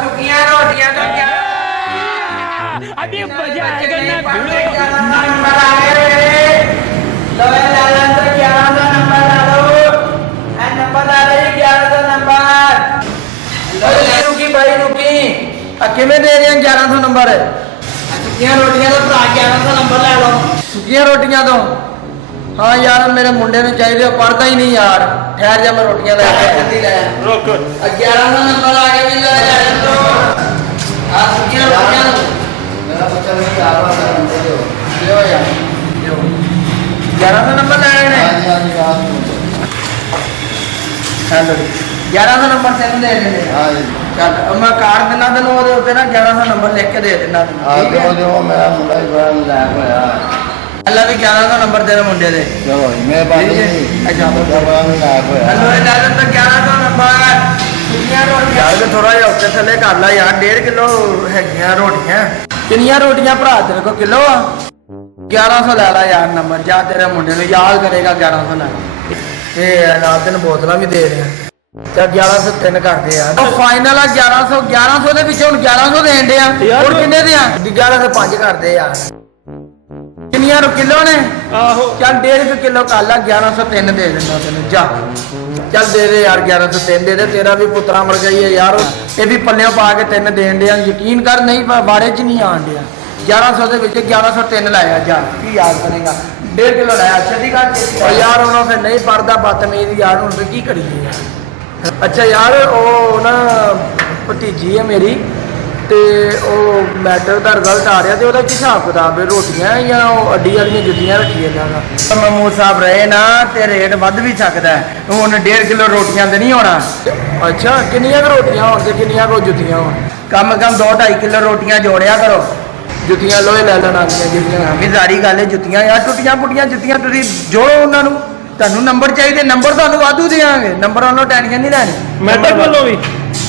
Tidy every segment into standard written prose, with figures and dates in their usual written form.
सुखियां रोटियां तो क्या अभी मजा आएगा ना भिड़ो। नंबर आ गए लोए लालन तो 1100 नंबर डालो एंड नंबर डालो 1100 नंबर लोए रुकी भाई रुकी किमें दे रहे हैं 1100 नंबर सुखियां रोटियां तो भरा 1100 नंबर ले लो सुखियां रोटियां तो हाँ यार मेरे मुंडे ने चाहिए पढ़ता ही नहीं यार ठहर जा मैं रोटियां ले जल्दी ले रुक 1100 नंबर आ गए भी ले तो हाँ सुखियां रोटियां मेरा बच्चा नहीं आ रहा नंबर दो ले यार ले 1100 नंबर ले रहे हैं हेलो 1100 नंबर से दे देने चल अब मैं कार्ड देना तेन ਉਹਦੇ ਉੱਤੇ ਨਾ 1100 ਨੰਬਰ ਲਿਖ ਕੇ ਦੇ ਦੇਣਾ ਠੀਕ ਹੈ जो मेरा मुंडा ही बड़ा लैक होया ਅੱਲਾ ਵੀ 1100 ਨੰਬਰ ਤੇਰੇ ਮੁੰਡੇ ਦੇ चलो मैं बात अच्छा बड़ा लैक होया हेलो इलाजन तो 1100 नंबर दुनिया रोटियां यार थोड़ा ਜਿਹਾ ਉੱਤੇ ਥੱਲੇ ਕਰ ਲੈ ਯਾਰ 1.5 ਕਿਲੋ ਹੈਗੀਆਂ ਰੋਟੀਆਂ ਕਿੰਨੀਆਂ ਰੋਟੀਆਂ ਭਰਾ ਤੇਰੇ ਕੋ ਕਿਲੋ ਆ 1100 ਲੈ ਲੈ ਯਾਰ ਨੰਬਰ ਜਾ ਤੇਰੇ ਮੁੰਡੇ ਨੂੰ ਯਾਦ ਕਰੇਗਾ 1100 ਲੈ ਤੇ ਨਾਲ ਤੈਨੂੰ ਬੋਤਲਾਂ ਵੀ ਦੇ ਰਹੇ ਆ ਤੇ 1103 ਕਰਦੇ ਆ ਉਹ ਫਾਈਨਲ ਆ 1100 ਦੇ ਵਿੱਚ ਹੁਣ 1100 ਦੇਣ ਦੇ ਆ ਹੋਰ ਕਿੰਨੇ ਦੇ ਆ 1105 ਕਰਦੇ ਆ ਕਿੰਨੀਆਂ ਕਿਲੋ ਨੇ ਆਹੋ ਚੱਲ 1.5 ਕਿਲੋ ਕਰ ਲਾ 1103 ਦੇ ਦਿੰਦਾ ਤੈਨੂੰ ਜਾ ਚੱਲ ਦੇ ਦੇ ਯਾਰ 1103 ਦੇ ਦੇ ਤੇਰਾ ਵੀ ਪੁੱਤਰਾ ਮਰ ਗਈ ਹੈ ਯਾਰ ਇਹ ਵੀ ਪੱਲਿਓਂ ਪਾ ਕੇ 3 ਦੇਣ ਦੇ ਆ ਯਕੀਨ ਕਰ ਨਹੀਂ ਬਾੜੇ 'ਚ ਨਹੀਂ ਆਣ ਡਿਆ 1100 ਦੇ ਵਿੱਚ 1103 ਲਾਇਆ ਜਾ ਕੀ ਯਾਦ ਕਰੇਗਾ 1.5 ਕਿਲੋ ਲਾਇਆ ਅੱਛਾ ਦੀ ਗੱਲ ਯਾਰ ਉਹਨਾਂ ਫਿਰ ਨਹੀਂ ਪੜਦਾ ਬਦਤਮੀਜ਼ ਯਾਰ ਹੁਣ ਕੀ ਕਰੀਏ ਯਾਰ ਅੱਛਾ ਯਾਰ ਉਹ ਨਾ ਭਤੀਜੀ ਹੈ ਮੇਰੀ ਤੇ ਉਹ ਮੈਟਰ ਦਾ ਰਿਜ਼ਲਟ ਆ ਰਿਹਾ ਤੇ ਉਹਦਾ ਕੀ ਹਿਸਾਬ ਕਿਤਾਬ ਹੈ ਰੋਟੀਆਂ ਜਾਂ ਉਹ ਅੱਡੀ ਵਾਲੀਆਂ ਜੁੱਤੀਆਂ ਰੱਖੀ ਇਹਨਾਂ ਦਾ ਮਹਿਮੂਦ ਸਾਹਿਬ ਰਹੇ ਨਾ ਤੇ ਰੇਟ ਵੱਧ ਵੀ ਸਕਦਾ ਹੁਣ 1.5 ਕਿਲੋ ਰੋਟੀਆਂ ਤੇ ਨਹੀਂ ਹੋਣਾ ਅੱਛਾ ਕਿੰਨੀਆਂ ਰੋਟੀਆਂ ਹੋਣ ਤੇ ਕਿੰਨੀਆਂ ਕੋ ਜੁੱਤੀਆਂ ਹੋਣ ਕਮ 2-2.5 ਕਿਲੋ ਰੋਟੀਆਂ ਜੋੜਿਆ ਕਰੋ ਜੁੱਤੀਆਂ ਲੋਹੇ ਲੈ ਲੈਣ ਆਉਂਦੀਆਂ ਜਿਹੜੀਆਂ ਵੀ ਸਾਰੀ ਗੱਲ ਹੈ ਜੁੱਤੀਆਂ ਯਾਰ ਟੁੱਟੀਆਂ ਪੁੱਟੀਆਂ ਜੁੱਤੀਆਂ ਤੁਸੀਂ ਜੋੜੋ ਉਹਨਾਂ ਨੂੰ ਤੁਹਾਨੂੰ ਨੰਬਰ ਚਾਹੀਦੇ ਨੰਬਰ ਤੁਹਾਨੂੰ ਵਾਧੂ ਦੇਵਾਂਗੇ ਨੰਬਰ ਉਹਨਾਂ ਟੈਨਸ਼ਨ ਨਹੀਂ ਲੈਣੀ ਮੈਟਰ ਵੱਲੋਂ ਵੀ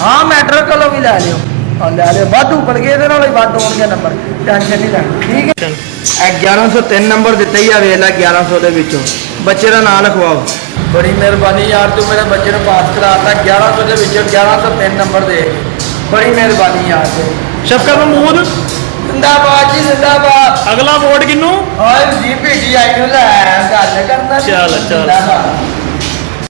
ਹਾਂ ਮੈਟਰ ਕੋਲੋਂ ਵੀ ਲੈ ਲਿਓ ਲੈ ਲਿਓ ਵਾਧੂ ਬਲਕਿ ਇਹਦੇ ਨਾਲ ਹੀ ਵੱਧ ਹੋਣਗੇ ਨੰਬਰ ਟੈਨਸ਼ਨ ਨਹੀਂ ਲੈਣੀ ਠੀਕ ਹੈ 1103 ਨੰਬਰ ਦਿੱਤਾ ਹੀ ਆ ਵੇਖ ਲੈ 1100 ਦੇ ਵਿੱਚੋਂ ਬੱਚੇ ਦਾ ਨਾਂ ਲਿਖਵਾਓ ਬੜੀ ਮਿਹਰਬਾਨੀ ਯਾਰ ਤੂੰ ਮੇਰੇ ਬੱਚੇ ਨੂੰ ਪਾਸ ਕਰਾਤਾ 1100 ਦੇ ਵਿੱਚੋਂ 1103 ਨੰਬਰ ਦੇ ਬੜੀ ਮਿਹਰਬਾਨੀ ਯਾਰ ਸ਼ਫਕਤ ਮਹਿਮੂਦ ਜ਼ਿੰਦਾਬਾਦ ਜੀ ਜ਼ਿੰਦਾਬਾਦ ਅਗਲਾ ਵੋਟ ਕਿਨੂੰ ਓਏ ਜੀ ਪੀਟੀ ਆਈ ਨੂੰ ਲੈ ਗੱਲ ਕਰਦਾ ਚੱਲ। ਜ਼ਿੰਦਾਬਾਦ।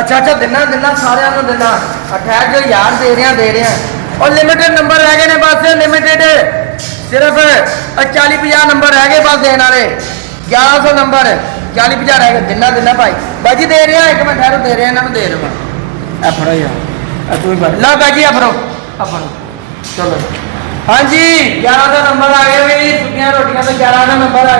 ਅੱਛਾ ਦਿਨਾ ਸਾਰਿਆਂ ਨੂੰ ਦਿਨਾ ਠਹਿਰ ਜੋ ਯਾਰ ਦੇ ਰਿਹਾ ਉਹ ਲਿਮਿਟਡ ਨੰਬਰ ਰਹਿ ਗਏ ਨੇ ਬਸ ਲਿਮਿਟਡ ਸਿਰਫ 40-50 ਨੰਬਰ ਰਹਿ ਗਏ ਬਸ ਦੇਣ ਵਾਲੇ 1100 ਨੰਬਰ 40-50 ਰਹਿ ਗਏ ਦਿਨਾ ਭਾਈ ਬਾਜੀ ਦੇ ਰਿਹਾ ਇੱਕ ਮਿੰਟ ਠਹਿਰੋ ਦੇ ਰਿਹਾ ਇਹਨਾਂ ਨੂੰ ਦੇ ਦੇਵਾਂ ਆ ਫੜੋ ਯਾਰ ਤੂੰ ਹੀ ਲਾ ਬਾਜੀ ਆ ਫੜੋ ਚਲੋ ਹਾਂਜੀ 1100 ਨੰਬਰ ਆ ਗਏ ਵੀ ਸੁੱਕੀਆਂ ਰੋਟੀਆਂ ਤੇ 1100 ਨੰਬਰ ਆ